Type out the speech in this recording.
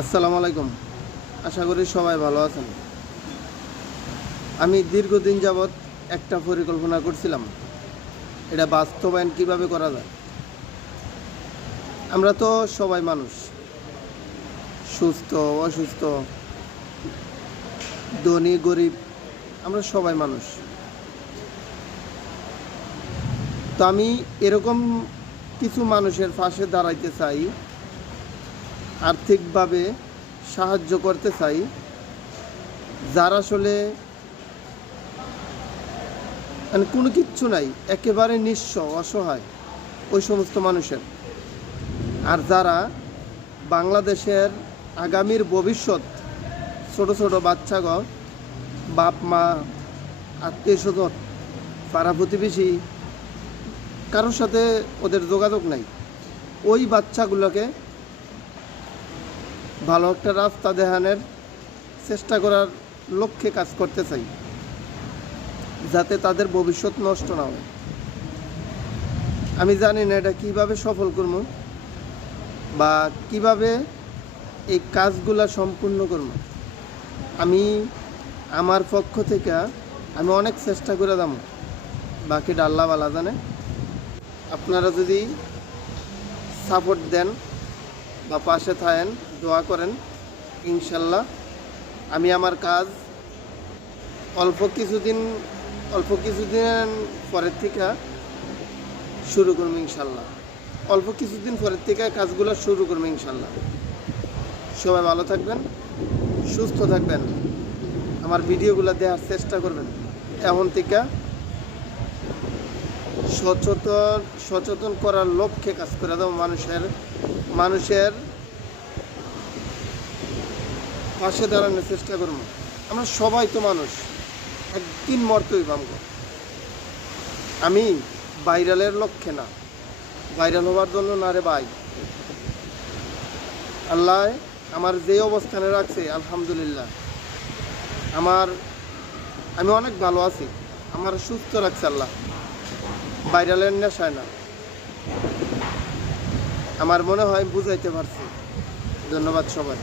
আসসালামু আলাইকুম। আশা করি সবাই ভালো আছেন। আমি দীর্ঘদিন যাবৎ একটা পরিকল্পনা করছিলাম, এটা বাস্তবায়ন কিভাবে করা যায়। আমরা তো সবাই মানুষ, সুস্থ অসুস্থ, ধনী গরিব, আমরা সবাই মানুষ। তো আমি এরকম কিছু মানুষের পাশে দাঁড়াইতে চাই, আর্থিকভাবে সাহায্য করতে চাই, যারা আসলে মানে কোনো কিচ্ছু নাই, একেবারে নিঃস্ব অসহায় ওই সমস্ত মানুষের। আর যারা বাংলাদেশের আগামীর ভবিষ্যৎ, ছোট ছোট বাচ্চাগণ, বাপ মা, আত্মীয় স্বজন, পাড়া প্রতিবেশী, কারোর সাথে ওদের যোগাযোগ নাই, ওই বাচ্চাগুলোকে ভালো একটা রাস্তা দেখানোর চেষ্টা করার লক্ষ্যে কাজ করতে চাই, যাতে তাদের ভবিষ্যৎ নষ্ট না হয়। আমি জানি না এটা কীভাবে সফল করব বা কিভাবে এই কাজগুলা সম্পূর্ণ করব। আমি আমার পক্ষ থেকে আমি অনেক চেষ্টা করে দাম, বাকিটা আল্লাহ ভালো জানে। আপনারা যদি সাপোর্ট দেন বা পাশে থাকেন, দোয়া করেন, ইনশাল্লাহ আমি আমার কাজ অল্প কিছুদিন পরের থেকে শুরু করবো ইনশাল্লাহ। অল্প কিছুদিন পরের থেকে কাজগুলো শুরু করবো ইনশাল্লাহ। সবাই ভালো থাকবেন, সুস্থ থাকবেন, আমার ভিডিওগুলো দেওয়ার চেষ্টা করবেন। এখন থেকে সচেতন করার লক্ষ্যে কাজ করে দেবো। মানুষের পাশে দাঁড়ানোর চেষ্টা করবো। আমরা সবাই তো মানুষ, একদিন মরতেই ভাবব। আমি ভাইরালের লক্ষ্যে না, ভাইরাল হওয়ার জন্য না রে ভাই। আল্লাহ আমার যে অবস্থানে রাখছে, আলহামদুলিল্লাহ, আমি অনেক ভালো আছি, আমার সুস্থ রাখছে আল্লাহ। ভাইরালের নেশায় না, আমার মনে হয় বুঝাইতে পারছি। ধন্যবাদ সবাই।